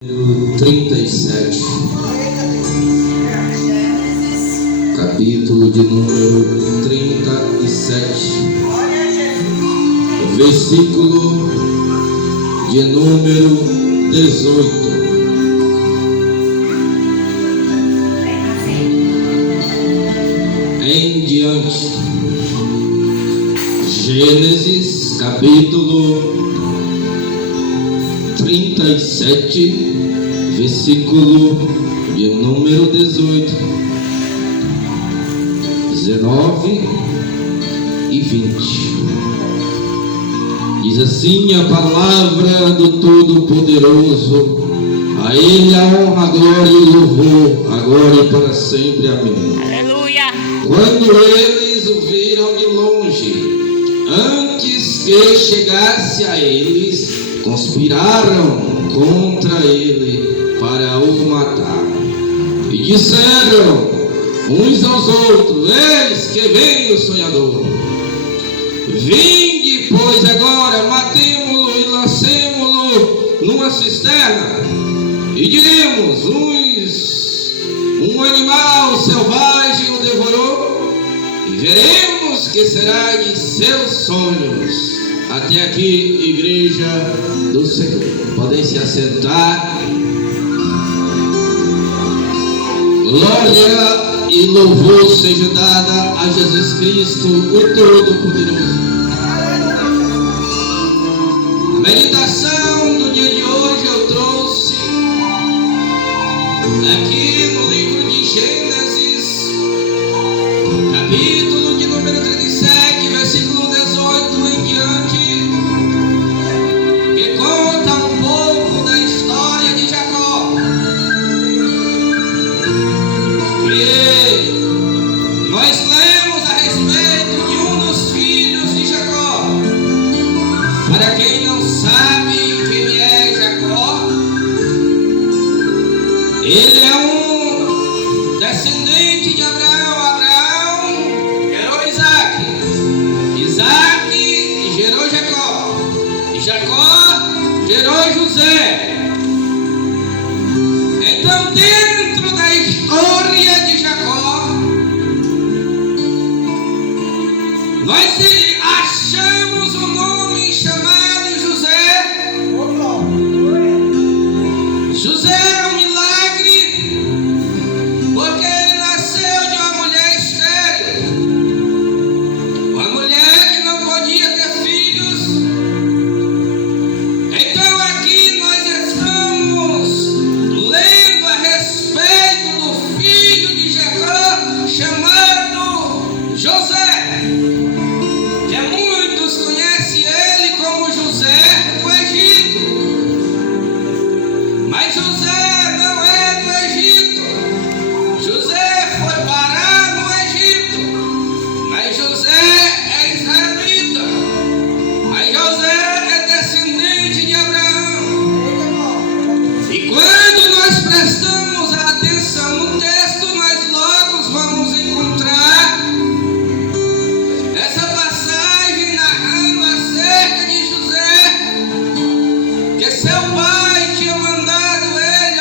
37, capítulo de número 37, versículo de número 18. Em diante. Gênesis capítulo 37, versículo de número 18, 19 e 20. Diz assim a palavra do Todo-Poderoso: a Ele a honra, a glória e o louvor, agora e para sempre. Amém. Aleluia. Quando eles o viram de longe, antes que chegasse a eles, conspiraram contra ele para o matar. E disseram uns aos outros: eis que vem o sonhador. Vinde, pois, agora, matemo-lo e lancemo-lo numa cisterna, e diremos: um animal selvagem o devorou, e veremos que será de seus sonhos. Até aqui, igreja do Senhor. Podem se assentar. Glória e louvor seja dada a Jesus Cristo, o Todo-Poderoso. A meditação do dia de hoje eu trouxe aqui no livro de Gênesis, capítulo de número 37, versículo 18 em diante, que conta um pouco da história de Jacó. E nós lemos a respeito de um dos filhos de Jacó. Para quem não sabe quem é Jacó, ele é um descendente de Abraão. Abraão gerou Isaac, Isaac gerou Jacó, e Jacó gerou José. Então, dentro da história de Jacó, nós achamos um nome chamado José. José é um milagre, porque ele nasceu de uma mulher estéril, uma mulher que não podia ter filhos. Então aqui nós estamos lendo a respeito do filho de Jacó, chamado José, que muitos conhecem ele como José do Egito. Mas José não é do Egito. José foi parar no Egito. Mas José é israelita. Mas José é descendente de Abraão. E quando nós prestamos atenção no texto, nós logo vamos encontrar essa passagem narrando acerca de José, que seu pai tinha mandado ele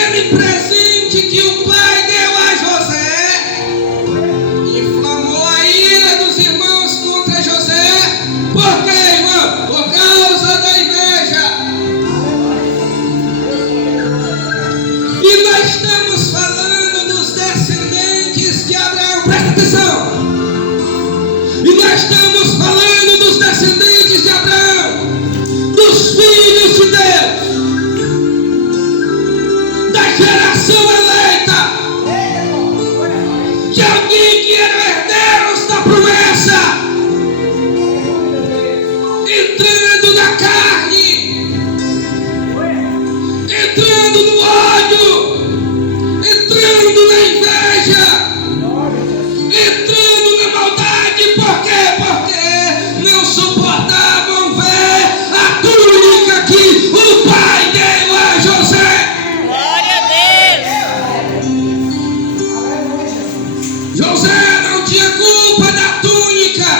aquele presente que o pai deu a José inflamou a ira dos irmãos contra José. Por quê, irmão? Por causa da inveja. E nós estamos falando dos descendentes de Abraão. Presta atenção. E nós estamos falando dos descendentes de Abraão, dos filhos de Deus, da geração eleita, de alguém que eram herdeiros da promessa, entrando na carne, entrando no ódio, entrando na inveja, entrando na maldade. Por quê? Porque não suportavam ver a túnica que o pai deu a José. Glória a Deus. José não tinha culpa da túnica.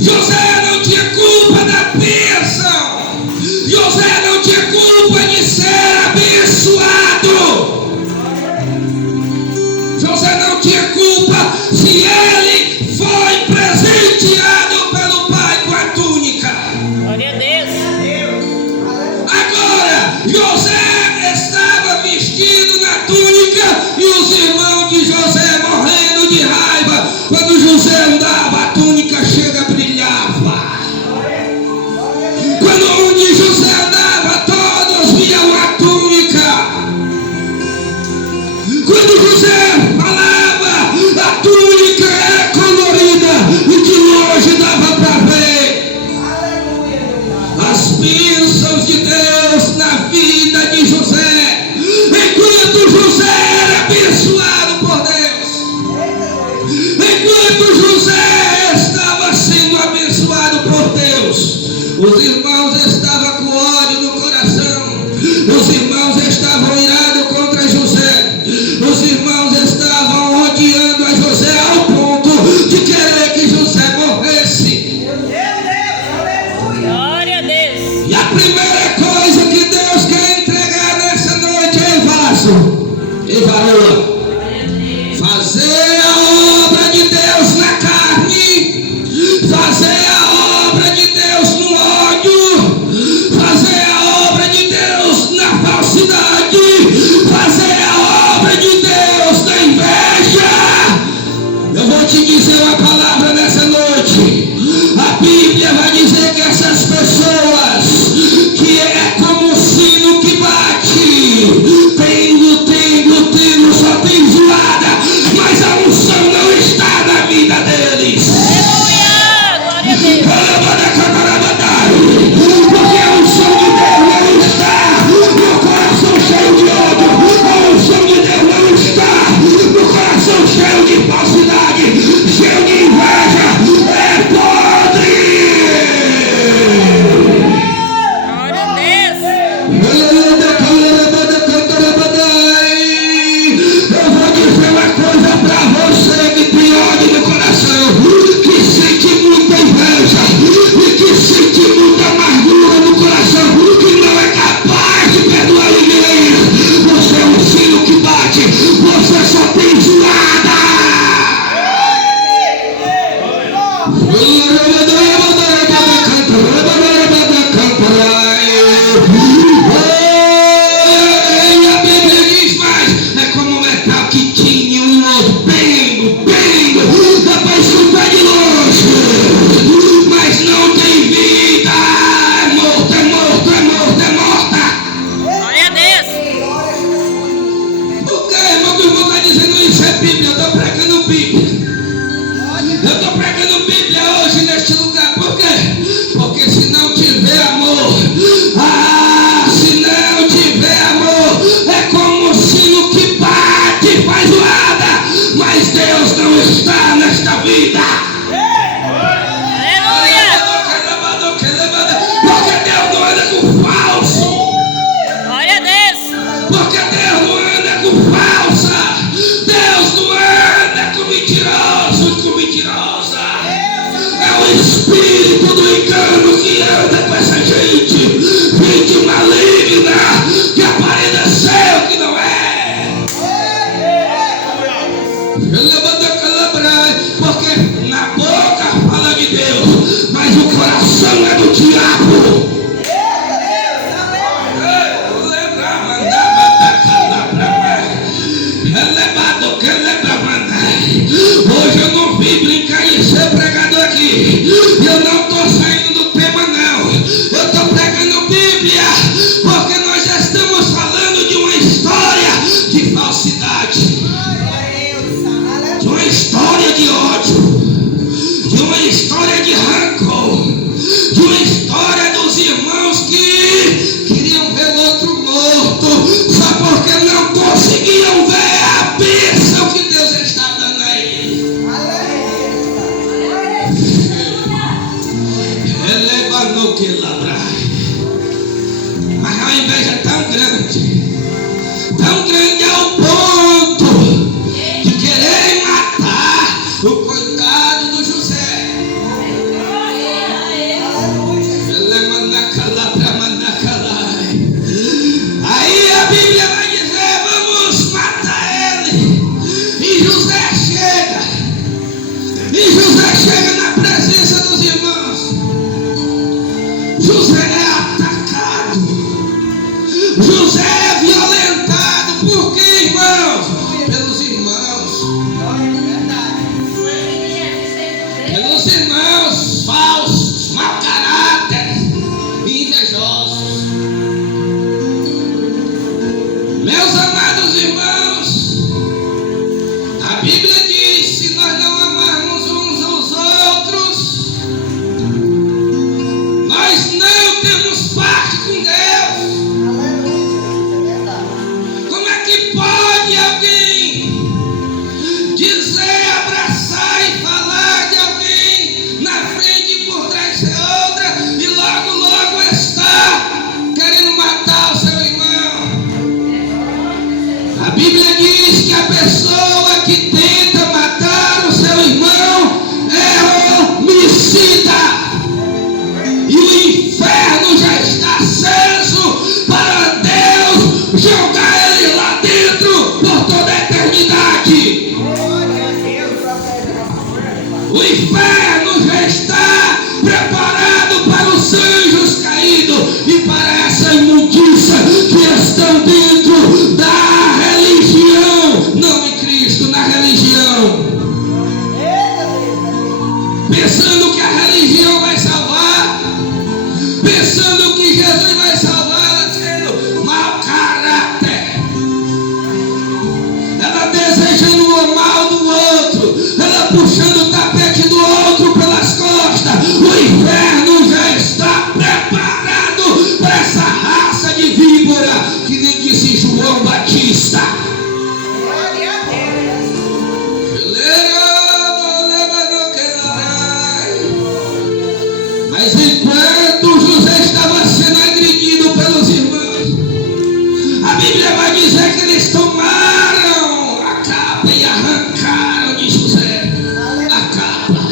José não tinha culpa da bênção. José não tinha culpa de ser abençoado. José não tinha culpa se ele foi presenteado pelo pai com a túnica. Glória a Deus. Agora, José estava vestido na túnica e os irmãos de José morrendo de raiva. Quando José andava, a túnica chega brilhava. Quando onde José andava, todos viam a túnica. Quando José falava, a túnica era colorida e de longe dava para ver as bênçãos de Deus na vida de José. Enquanto José era abençoado por Deus, enquanto José estava sendo abençoado por Deus, os irmãos estavam com ódio no coração, os irmãos estavam irados contra José, os irmãos estavam odiando a José ao ponto de querer que José morresse. Glória a Deus. E a primeira coisa que Deus quer entregar nessa noite é vaso e varoa. Fazer a obra de Deus na carne, fazer a obra de Deus no ódio, fazer a obra de Deus na falsidade, fazer a obra de Deus na inveja. Eu vou te dizer uma palavra nessa noite. A Bíblia vai dizer que essas pessoas, que é como um sino que bate, tengo, só tem zoada, mas a unção não está na vida deles. Aleluia. Glória a Deus. Porque a unção de Deus não está no coração cheio de ódio, a unção de Deus não está no coração cheio de falsidade, cheio de inveja. É podre. Glória a Deus. Eu vou dizer uma coisa para você que tem ódio no coração, que sente muita inveja e que sente muita amargura no coração, que não é capaz de perdoar ninguém. Você é um sino que bate, você só tem zoada. E a Bíblia diz mais, é como um metal que tinha um outro pengo, dá para escutar de longe, mas não tem vida, é morta. Glória a Deus. Por que, irmão, que o irmão está dizendo isso? É Bíblia, eu estou pregando Bíblia. Eu estou pregando Bíblia hoje neste lugar. Por quê? Porque se não tiver amor, se não tiver amor, é como um sino que bate, faz zoada, mas Deus não está nesta vida. Aleluia. Porque Deus não anda com falso. Glória a Deus. Porque Deus não anda com falsa. Deus não anda com mentiroso, com mentirosa. É o espírito do engano que anda com essa gente maligna, que apareceu, que não história de falsidade, de uma história de ódio, de uma história de rancor, de uma história dos irmãos que queriam ver o outro morto, só porque não conseguiam ver a bênção que Deus está dando a ele. Eleva-no que labrai. Mas a inveja é tão grande ao ponto de querer matar o coitado do José. Aí a Bíblia vai dizer: vamos matar ele. E José chega na presença dos irmãos. José é atacado, José é violentado. Por quê, irmãos? Pelos irmãos. Pelos irmãos falsos, mau caráter e invejosos. Meus amados irmãos, a Bíblia diz: se nós não amarmos uns aos outros, nós não temos parte com Deus. Como é que pode alguém dizer, abraçar e falar de alguém na frente e por trás de outra, e logo está querendo matar o seu irmão? A Bíblia diz que a pessoa que tenta matar o seu irmão é homicida. E o inferno já está aceso para Deus jogar ele lá dentro por toda a eternidade. O inferno já está preparado para os anjos caídos e para essa imundícia que estão dentro da religião, não em Cristo, na religião, pensando que a religião vai salvar, pensando que Jesus vai salvar, ela sendo mau caráter, ela desejando o mal do outro, ela puxando o tapete do outro pelas costas. O inferno já está preparado para essa raça de víbora, que nem disse João Batista. Mas enquanto José estava sendo agredido pelos irmãos, a Bíblia vai dizer que eles tomaram a capa e arrancaram de José a capa.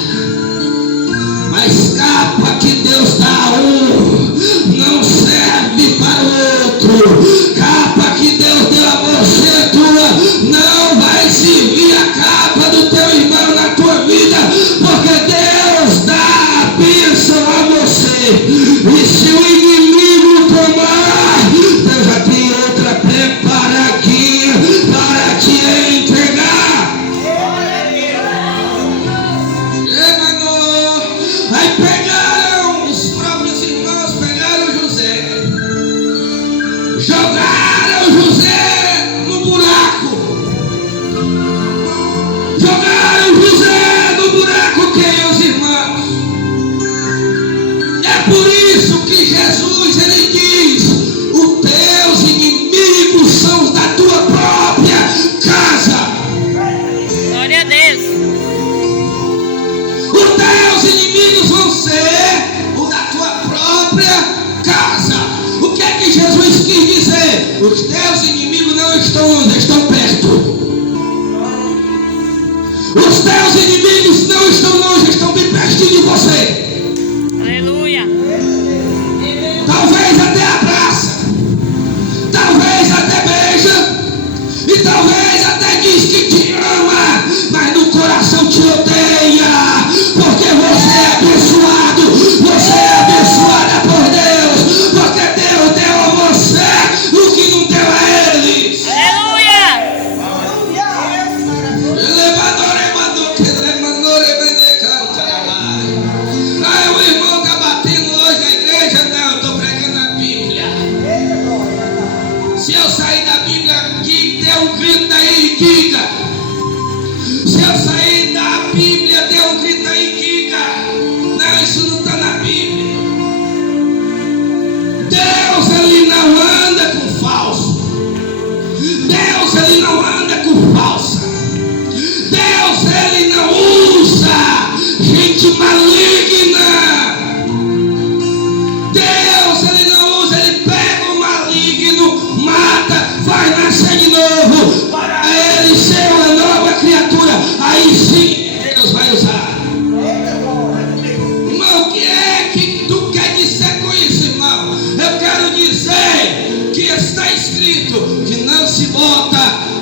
Mas capa que Deus dá a um não serve para o outro. Capa que Deus deu a você, tua, não vai servir a capa do teu irmão na tua vida, porque Deus dá a bênção a você. E se o inimigo tomar, Deus já tem outra preparadinha para te entregar. Aí pegaram os próprios irmãos, pegaram José, jogaram José no buraco. Jogaram José no buraco, quem? Os irmãos. É por isso que Jesus, ele diz: os teus inimigos são os da tua própria casa. Glória a Deus. Os teus inimigos vão ser os da tua própria casa. O que é que Jesus quis dizer? Os teus inimigos não estão onde? Estão perto. Os teus inimigos não estão longe, estão bem pertinho de você. Aleluia. Talvez até abraça, talvez até beija, e talvez até diz que te ama, mas no coração te odeia, porque você é abençoado, você é abençoada por Deus, porque Deus deu a você o que não deu a eles. semente maligna. Deus, ele não usa, ele pega o maligno, mata, faz nascer de novo, para ele ser uma nova criatura. Aí sim Deus vai usar. Irmão, o que é que tu quer dizer com isso, irmão? Eu quero dizer que está escrito que não se bota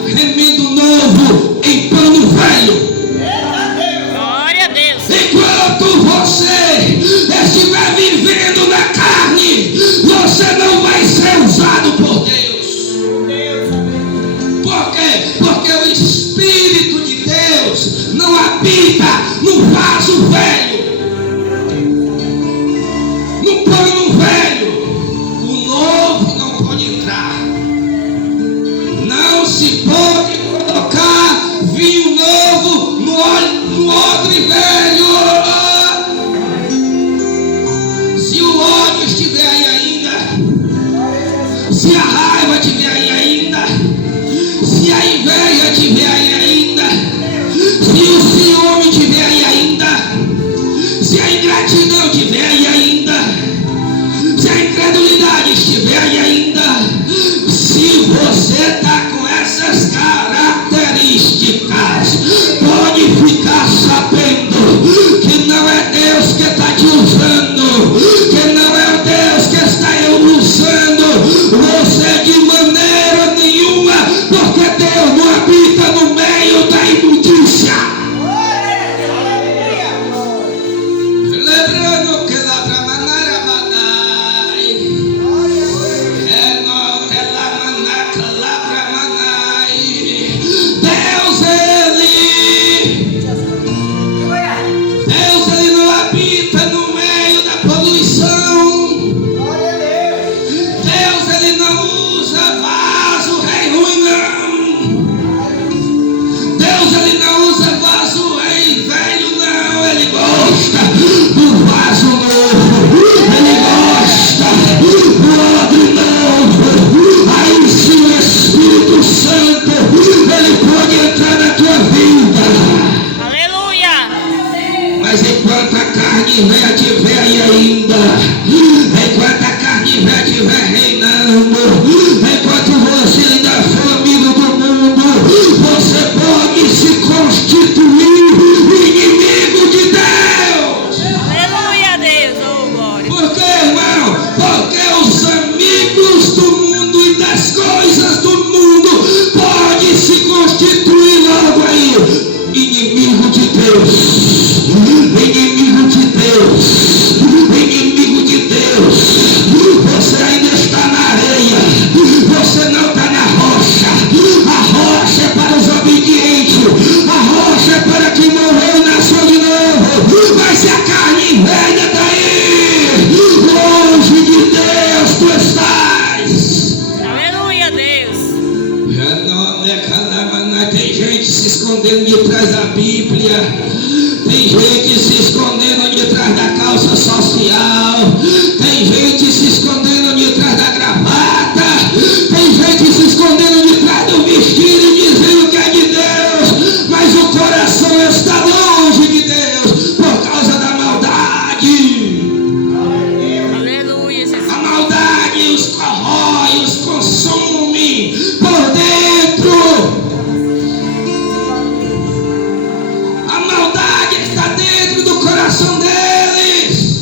remendo novo em pano velho. Glória a Deus. Enquanto você estiver vivendo na carne, você não vai ser usado por Deus. Por quê? Porque o Espírito de Deus não habita no vaso velho, no pano velho. O novo não pode entrar. Não se pode colocar vinho novo no odre velho. Se o ódio estiver aí ainda, se a raiva estiver aí ainda, se a inveja estiver aí ainda, se o ciúme estiver aí ainda, se a ingratidão estiver aí ainda, se a incredulidade estiver aí ainda, se você está com essas características, pode ficar sabendo que não é Deus que está te usando, que não é o Deus que está usando você de maneira nenhuma, porque Deus não habita no meio da imundícia. Lembrando que lá pra Manara Manai, é no que lá Manaca, lá pra Manai, Deus ele não habita no meio da poluição. Deus ele não usa vaso rei ruim não. Deus ele não usa vaso rei velho não. Ele gosta do vaso novo. Ele gosta do odre novo. Aí sim o Espírito Santo ele pode entrar na tua vida. Aleluia. Mas enquanto a carne velha estiver aí ainda, enquanto a carne velha estiver reinando, enquanto você ainda for amigo do mundo, você pode se constituir inimigo de Deus. Aleluia, Deus. Oh, glória. Por quê, irmão? Porque os amigos do mundo e das coisas do mundo podem se constituir logo aí inimigo de Deus. Inimigo de Deus, inimigo de Deus. Você ainda está na areia, você não está na rocha. A rocha é para os obedientes, a rocha é para quem morreu e nasceu de novo. Mas se a carne velha está aí, longe de Deus tu estás. Aleluia, Deus. Tem gente se escondendo de trás da Bíblia. Tem gente se escondendo de trás da calça social. Tem gente se escondendo de trás da gravata. Tem gente se escondendo de trás do vestido e dizendo que é de Deus, mas o coração está longe de Deus por causa da maldade. Aleluia, Jesus. A maldade os corrói, os consome por dentro. A maldade está dentro do coração deles.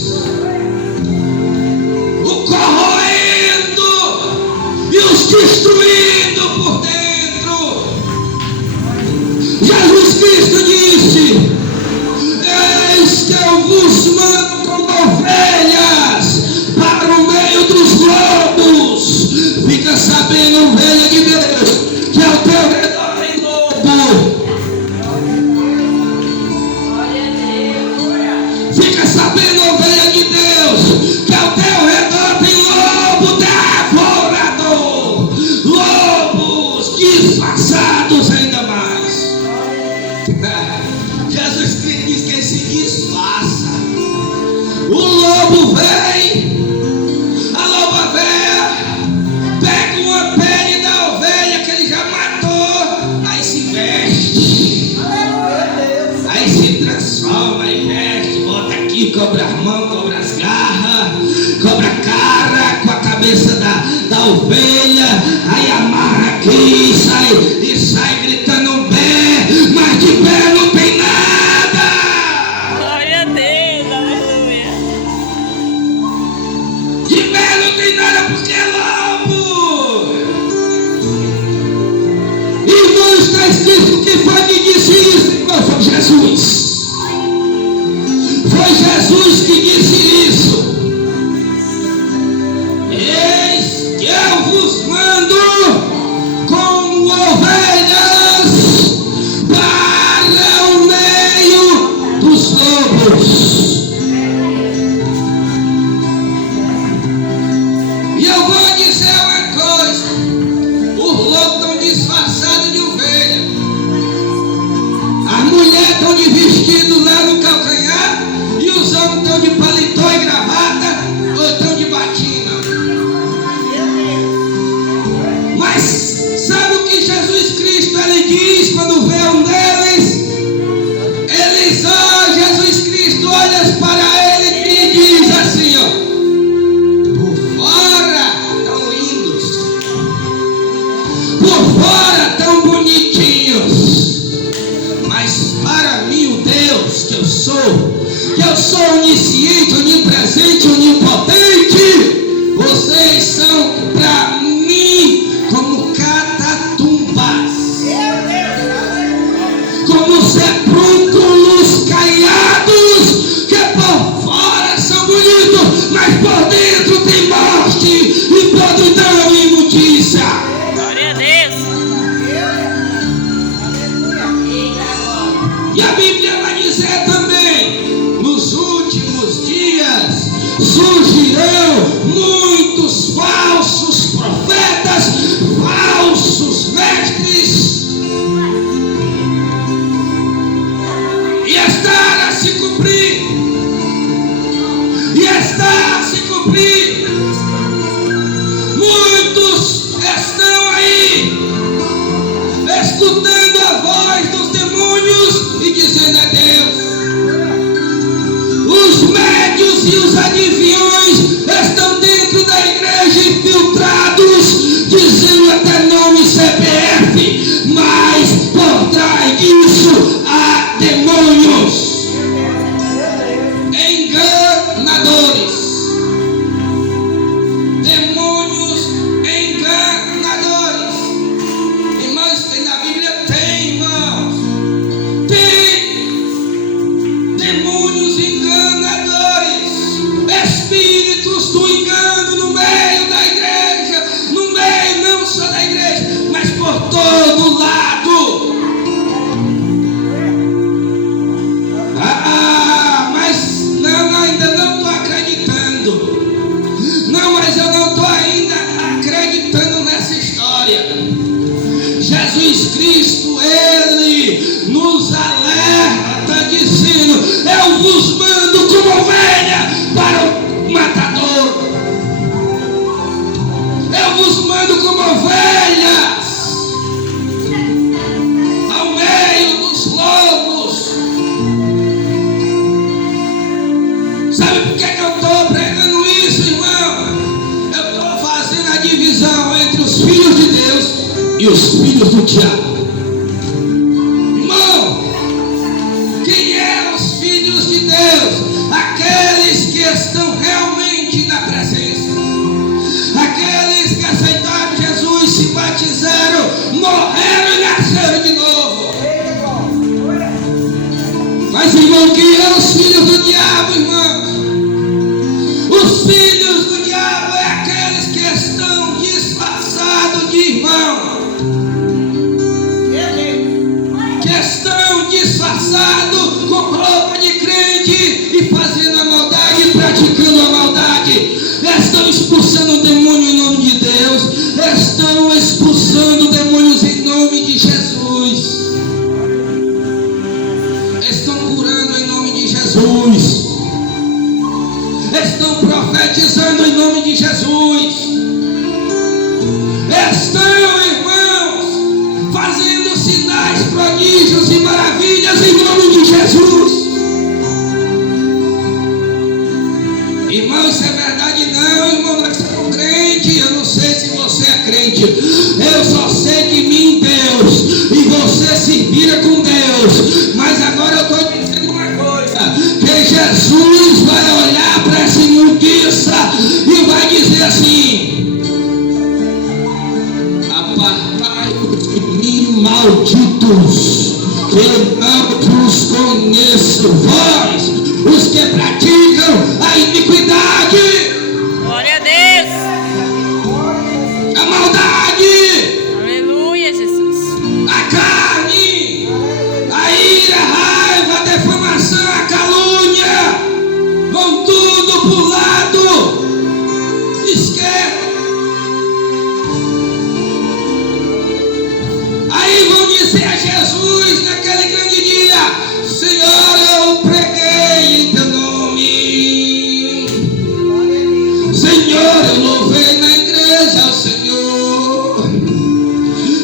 a ovelha, aí amarra aqui e sai gritando bé, mas de bé não tem nada. Glória a Deus, aleluia. De bé não tem nada porque é lobo. Irmão, está escrito que foi que disse isso, irmão, foi Jesus. Foi Jesus que disse isso. Eis que eu vos mando como ovelhas para o meio dos lobos. E eu vou dizer uma coisa: os lobos estão disfarçados de ovelha, as mulheres estão de vestido lá no calcanhar e os homens estão de paletó e gravata ou estão de batina. Mas sabe o que Jesus Cristo ele diz quando vê um deles? Jesus Cristo olha para ele e diz assim, ó: por fora tão lindos, por fora tão bonitinhos, mas para mim o Deus que eu sou onisciente, onipresente, onipotente, vocês são para mim como catatumbas, como sepulcros caiados, que por fora são bonitos, mas por dentro tem morte e podridão e imundícia. Glória a Deus. E a Bíblia vai dizer também: nos últimos dias surgirão muitos falsos profetas, falsos mestres, e está a se cumprir, muitos estão aí escutando a voz dos demônios e dizendo é Deus. Os médios e os adivinhões estão dentro da igreja infiltrados, dizendo até nome CPF, mas por trás disso há demônios enganadores. Demônios enganadores. Irmãos, tem na Bíblia? Tem, irmãos. Tem demônios enganadores, espíritos do engano no meio da igreja, no meio não só da igreja, mas por todo lado. Mas não, ainda não estou acreditando. Não, mas eu não estou ainda acreditando nessa história. Jesus Cristo, ele nos alerta dizendo: eu vos mando como ovelha para o matador. Eu vos mando como ovelhas ao meio dos lobos. Sabe por que eu estou pregando isso, irmão? Eu estou fazendo a divisão entre os filhos de Deus e os filhos do diabo. Irmão, quem é os filhos de Deus? Aqueles que estão realmente na presença, aqueles que aceitaram Jesus, se batizaram, morreram e nasceram de novo. Mas, irmão, quem é os filhos do diabo, irmão? Os filhos do diabo é aqueles que estão disfarçados de irmão, que estão disfarçados com roupa de crente e fazendo a maldade e praticando a maldade. Estão expulsando o demônio em nome de Deus, estão expulsando demônios em nome de Jesus, estão curando em nome de Jesus, estão profetizando em nome de Jesus, estão, irmãos, fazendo sinais, prodígios e maravilhas em nome de Jesus. Irmão, isso é verdade? Não, irmão, nós somos crentes, eu não malditos, que eu não vos conheço, vós, os que praticam a iniquidade, Glória a Deus. a maldade, Aleluia, Jesus. a carne, a ira, a raiva, a defamação, a calúnia, vão tudo pro lado esquerdo. Aí vão dizer a Jesus naquele grande dia: Senhor, eu preguei em teu nome. Senhor, eu louvei na igreja ao Senhor.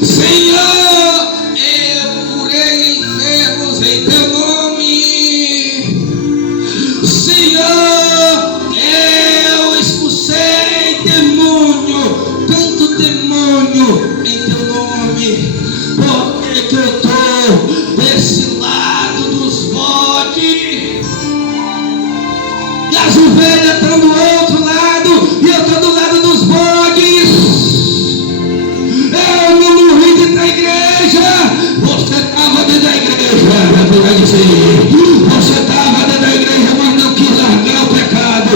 Senhor, eu curei enfermos em teu nome. Senhor, eu expulsei demônio, tanto demônio em teu nome. Por que eu estou desse lado dos bodes e as ovelhas estão do outro lado e eu estou do lado dos bodes? Eu não morri dentro da igreja. Você estava dentro da igreja, vai dizer. Você estava dentro da igreja, mas não quis largar o pecado.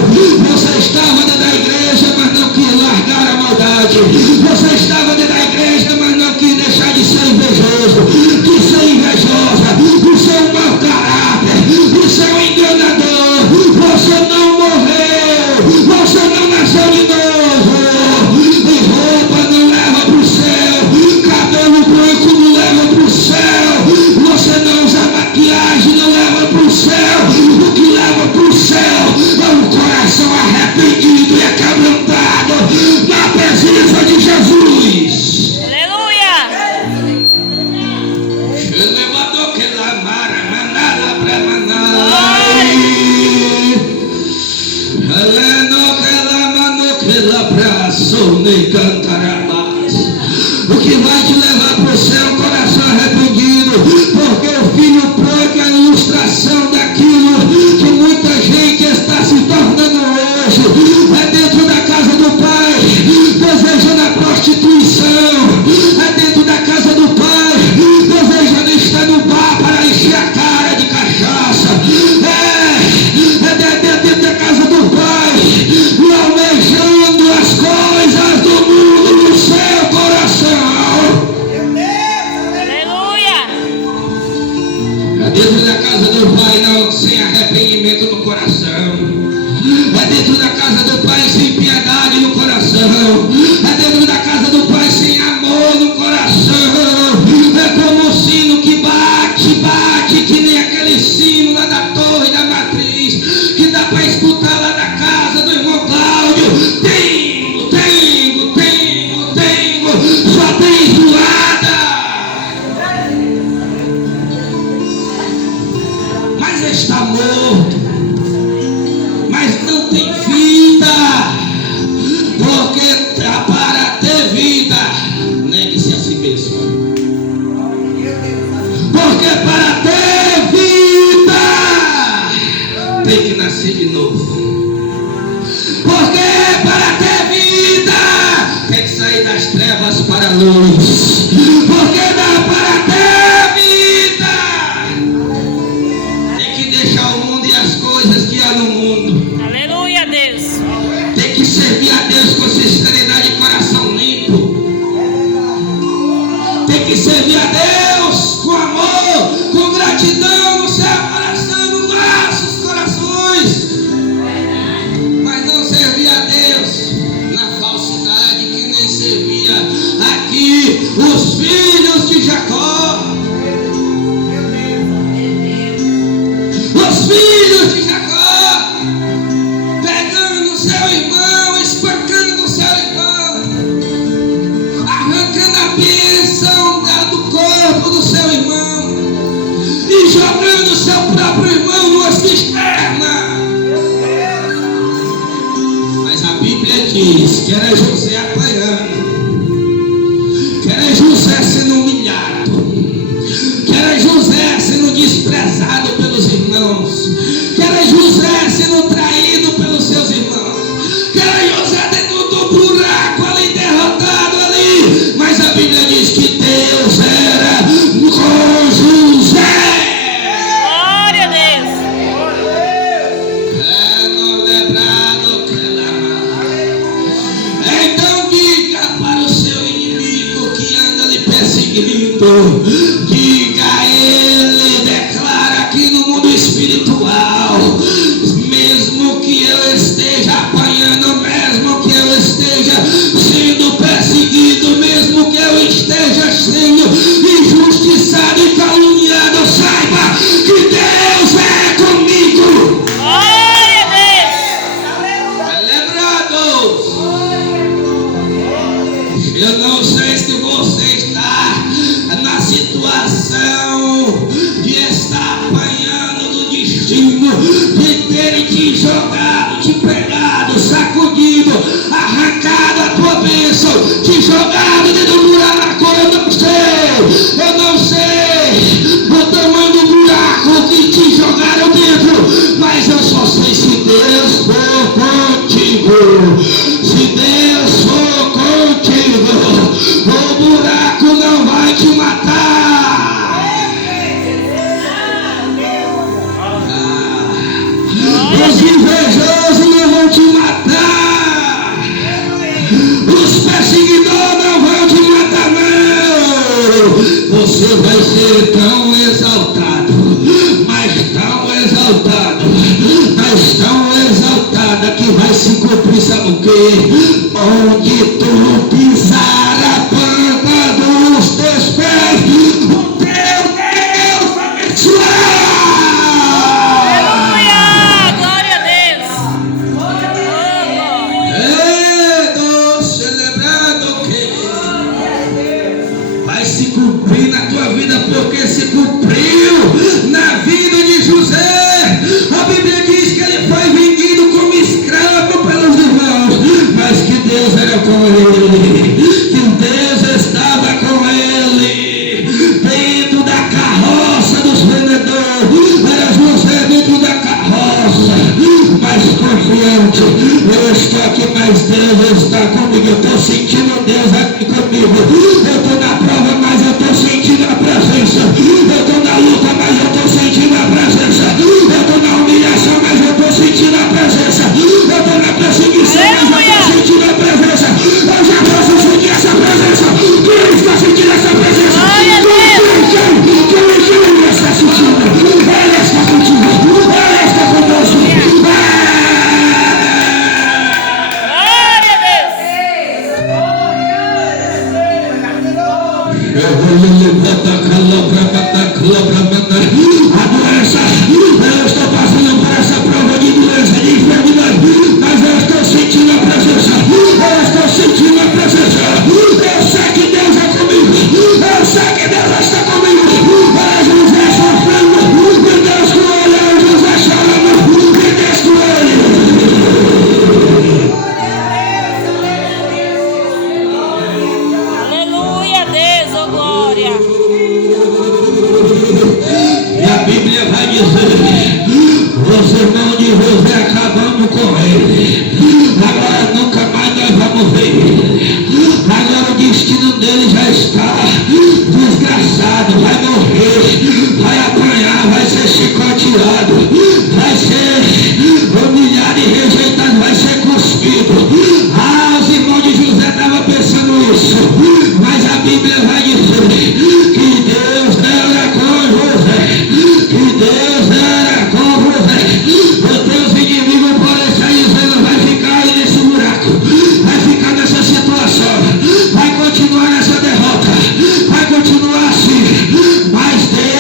Você estava dentro da igreja, mas não quis largar a maldade. Você estava dentro da igreja, mas não quis deixar de ser invejoso, de ser invejosa, de ser um mau caráter, de ser um enganador. Você não morreu, você não nasceu de novo. E roupa não leva para o céu, cabelo branco não leva para o céu, você não usa maquiagem, não leva para o céu. O que leva para o céu é um coração arrependido e quebrantado na presença de Jesus. Aleluia. O que vai te levar para o céu é um coração arrependido, porque o filho pródigo é a ilustração daquilo que muita gente está se tornando hoje. É dentro da casa do pai, desejando a prostituição. É dentro da casa do pai, desejando estar no bar para encher a cara de cachaça. É dentro da casa do pai, e almejando as coisas do mundo no seu coração. Aleluia. É dentro da casa do pai, não, sem arrependimento no coração. É dentro da casa do pai sem piedade no coração. É dentro da casa do pai sem amor no coração. É como um sino que bate, bate, que nem aquele sino lá da torre da matriz, que dá para escutar lá da casa do irmão Cláudio. Tengo, tengo, tengo, tengo, só tem zoada. Mas está morto, mas não tem vida, porque para ter vida, negue-se a si mesmo. Porque para ter vida, tem que nascer de novo. Porque para ter vida, tem que sair das trevas para a luz. Porque para ter vida, tem que deixar o mundo e as coisas que há no mundo. Aleluia, Deus. Tem que servir a Deus com sinceridade e coração limpo. Tem que servir a Deus com amor, com gratidão no seu coração, nos nossos corações. Mas não servir a Deus na falsidade, que nem servia aqui os filhos de Jacó. Os filhos de Jacó, pegando o seu irmão, espancando o seu irmão, arrancando a bênção do corpo do seu irmão e jogando o seu próprio irmão numa cisterna. Mas a Bíblia diz que era José apanhando, que era José sendo humilhado, que era José sendo desprezado pelos irmãos, que era José sendo traído pelos seus irmãos, que era José dentro do buraco ali, derrotado ali. Mas a Bíblia diz que Deus Espírito. Diga a ele, declara aqui no mundo espiritual, mesmo que eu esteja apanhando, mesmo que eu esteja sendo perseguido, mesmo que eu esteja sendo injustiçado e caluniado, saiba que Deus é comigo. Glória a Lembrados, eu não sei se você está na situação de estar apanhando do destino, de terem te jogado, te pegado, sacudido, arrancado a tua bênção, te jogado dentro do buraco. Eu não sei o tamanho do buraco que te jogaram dentro, mas eu só sei se Deus for contigo. Se Deus for contigo, o buraco não vai te matar. Os invejosos não vão te matar. Os perseguidores não vão te matar, não. Você vai ser tão exaltado, mas tão exaltada que vai se cumprir, sabe o quê? Onde tu pisar a planta dos teus pés, o teu Deus vai abençoar. Aleluia! Glória a Deus! Celebrando que vai se cumprir na tua vida, porque se cumpriu na vida de José. A Bíblia diz que ele foi vendido como escravo pelos irmãos, mas que Deus era com ele, que Deus estava com ele dentro da carroça dos vendedores. Era José dentro da carroça, mas confiante. Eu estou aqui, mas Deus está comigo. Eu estou sentindo Deus aqui comigo. Eu estou na prova, mas eu estou sentindo a presença. Eu estou na luta, mas eu estou sentindo a presença. Eu estou na humilhação, mas eu estou sentindo a presença. Eu estou na perseguição, mas eu estou sentindo a presença. Eu já posso sentir essa presença. Quem está sentindo essa presença? Quem está sentindo? Ele está contigo. Ele está conosco. Glória a Deus! A doença, eu estou passando por essa prova de doença, de enfermidade, mas eu estou sentindo a presença. Eu estou sentindo a presença. Eu sei que Deus é comigo. Eu sei que Deus está comigo. É José sofrendo, e Deus com ele. É José chorando, e Deus com ele. Aleluia, Deus, oh glória! E a Bíblia vai dizer, os irmãos de José acabamos com ele. Agora nunca mais nós vamos ver ele. Agora o destino dele já está desgraçado, vai morrer, vai apanhar, vai ser chicoteado, vai ser humilhado e rejeitado, vai ser cuspido. Os irmãos de José estavam pensando isso, mas a Bíblia vai dizer que Deus era com José, que Deus era com José. Os teus inimigos podem sair dizendo, vai ficar aí nesse buraco, vai ficar nessa situação, vai continuar nessa derrota, vai continuar assim, mas Deus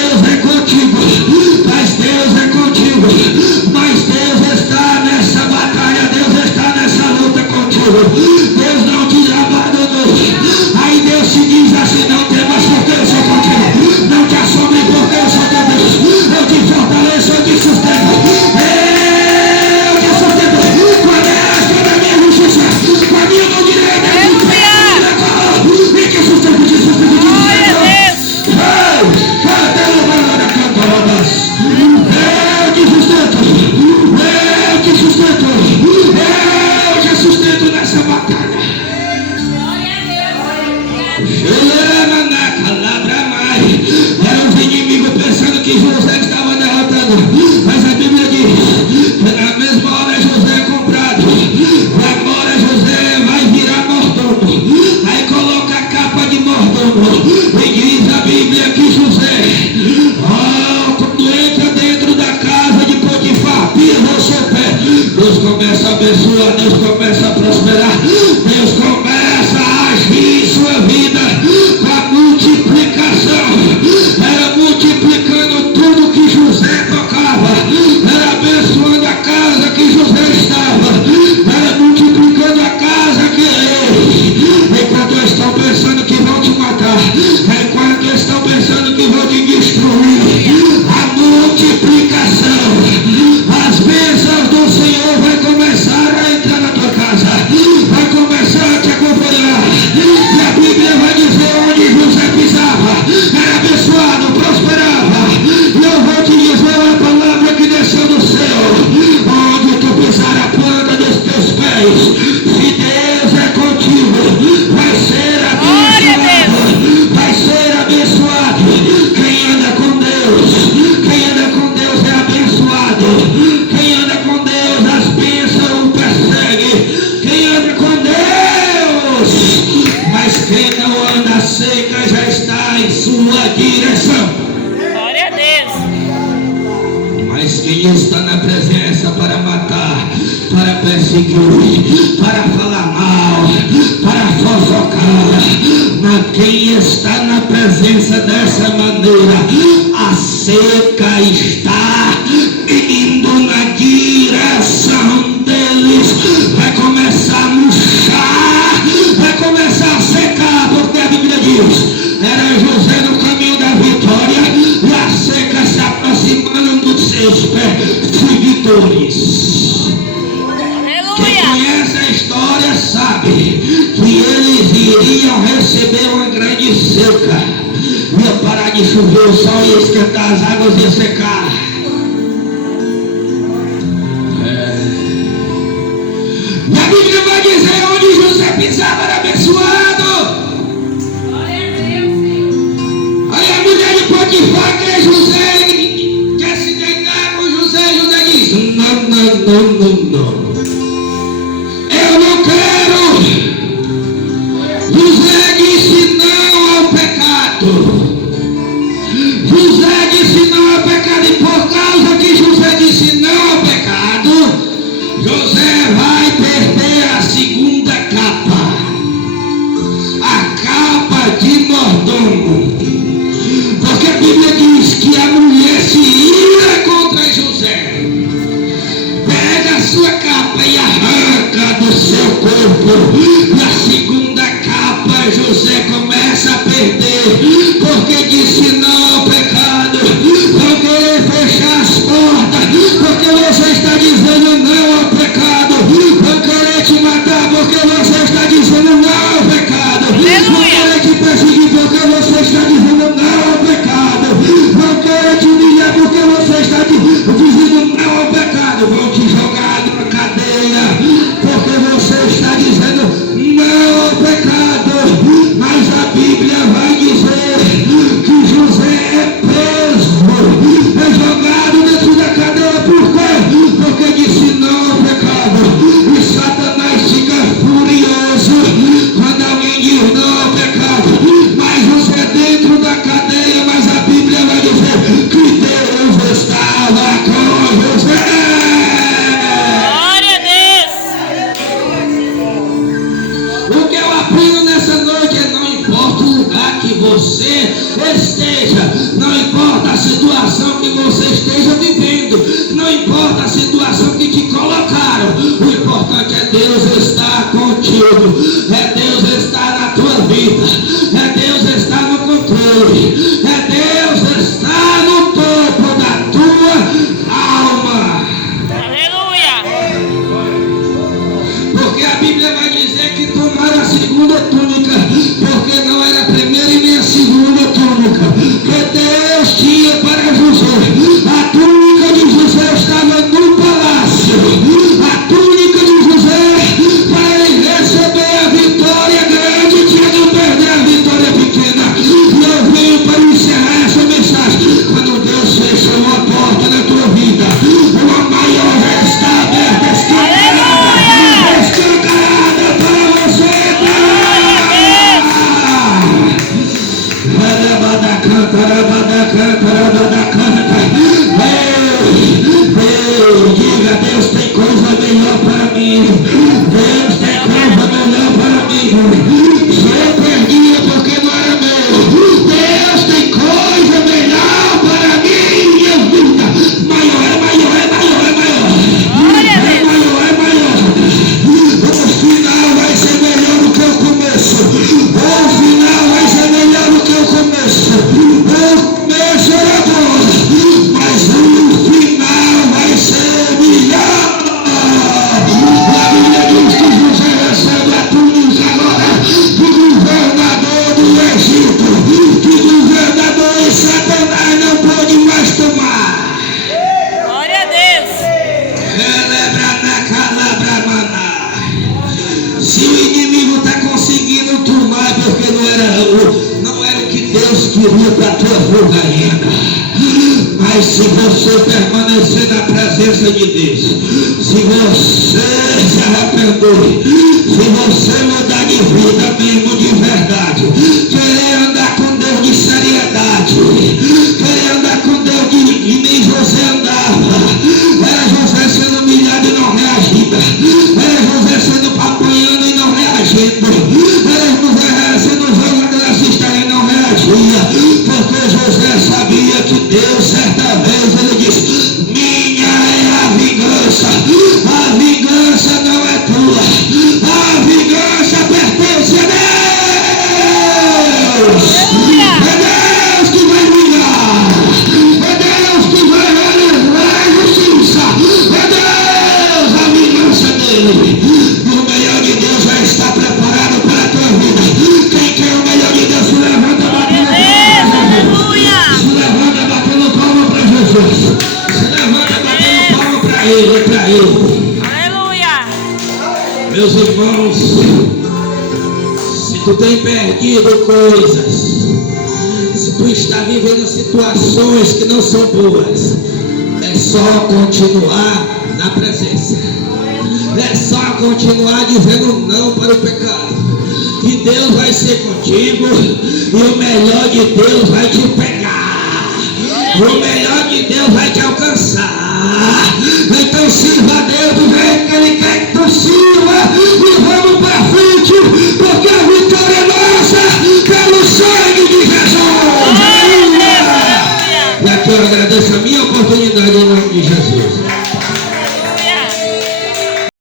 abençoar, Deus começa a prosperar, Deus começa a agir em sua vida com a multiplicação. Era multiplicando tudo que José tocava, era abençoando a casa que José estava, era multiplicando a casa que enquanto estão pensando que vão te matar, enquanto estão pensando que vão te destruir, a multiplicação, as bênçãos do Senhor vai começar a entrar na tua casa, vai começar a te acompanhar. E a Bíblia vai dizer onde José pisava, era abençoado, prosperava. E eu vou te dizer uma palavra que desceu do céu: onde tu pisar a planta dos teus pés, se Deus é contigo, vai ser abençoado, vai ser abençoado. Quem anda com Deus é abençoado. Quem anda com Deus, as bênçãos o perseguem. Quem anda com Deus, mas quem não anda seca já está em sua direção. Glória a Deus. Mas quem está na presença para matar, para perseguir, para falar mal, para fofocar, mas quem está na presença dessa maneira, a seca está indo na direção deles, vai começar a murchar, vai começar a secar, porque a Bíblia diz: era José no caminho da vitória e a seca se aproximando dos seus seguidores. Quem conhece a história sabe que eles iriam receber uma grande seca. Ia parar de chover, o sol ia esquentar, as águas iam secar. E a Bíblia vai dizer onde José pisava era abençoado. Aí a mulher de Potifar quer José, quer se deitar com José. José diz: não. Eu não quero. José disse não ao pecado. José disse não ao pecado. E por causa que José disse não ao pecado, José vai perder a segunda capa. A capa de mordomo. Porque a Bíblia diz que a mulher se ira contra José. Pega a sua capa e arranca do seu corpo. E a segunda capa José começa a perder, porque disse não ao pecado. Vão querer fechar as portas, porque você está dizendo não ao pecado. Vão querer te matar, porque você está dizendo não ao pecado. Vão querer te perseguir, porque você está dizendo não ao pecado. Vão querer te humilhar, porque você está dizendo não ao pecado. Vão te jogar na cadeia, porque você está dizendo não ao pecado. Mas a Bíblia vai dizer que José é preso, é jogado dentro da cadeia. Por quê? Porque disse não ao pecado. E Satanás fica furioso quando alguém diz não ao pecado. Mas José dentro da cadeia, mas a Bíblia vai dizer que Deus estava com José. Glória a Deus. O que eu aprendo nessa noite é: não importa o lugar que você esteja, não importa a situação que você esteja vivendo, não importa a situação que te colocaram, o importante é Deus estar contigo, é Deus estar na tua vida, é Deus estar no controle, é Deus estar no topo da tua alma. Aleluia. Porque a Bíblia vai dizer que tomaram a segunda túnica, porque não era a primeira e nem a segunda túnica que Deus tinha para José. A túnica de José estava no palácio. A túnica de José, para ele receber a vitória grande, tinha que perder a vitória pequena. E eu venho para encerrar essa mensagem. Quando Deus fechou uma porta na tua vida, uma maior já está aberta, escancarada para você entrar. Diga: Deus tem coisa melhor para mim. Deus tem coisa melhor para mim. Se eu perdi é porque não era meu. Deus tem coisa melhor para mim. Minha vida maior, é maior, é maior, é maior. É maior, é maior. O final vai ser melhor do que o começo. O final vai ser melhor do que o começo. O começo era bom, mas o final vai ser melhor. A Bíblia diz que José recebe a túnica agora do governador do Egito, que governador e Satanás não pode mais tomar. Glória a Deus. Se o inimigo está conseguindo tomar é porque não era o que Deus queria para a tua vida ainda. Mas se você permanecer na presença de Deus, se você se arrepender, se você mudar de vida mesmo de verdade, querer andar com Deus de seriedade, querer andar com Deus de nem José andava, era José sendo humilhado e não reagindo, era José sendo apanhando e não reagindo, era José sendo jogado na cisterna e não reagia, porque José sabia que Deus certa vez ele disse: minha é a vingança não é tua, a vingança pertence a Deus. É Deus que vai vingar, é Deus que vai realizar a justiça, é Deus a vingança dele. E o melhor de Deus já está preparado para a tua vida. Quem quer o melhor de Deus se levanta batendo palma. Se levanta batendo palma para Jesus. Se levanta batendo palma para ele, para ele. Aleluia. Meus irmãos, se tu tem perdido coisas, se tu está vivendo situações que não são boas, é só continuar na presença. É só continuar dizendo não para o pecado. Que Deus vai ser contigo e o melhor de Deus vai te pegar. O melhor de Deus vai te alcançar. Então sirva a Deus do jeito que Ele quer que tu sirva e vamos para frente, porque a vitória é nossa pelo sangue de Jesus. Aleluia! E aqui eu agradeço a minha oportunidade em nome de Jesus.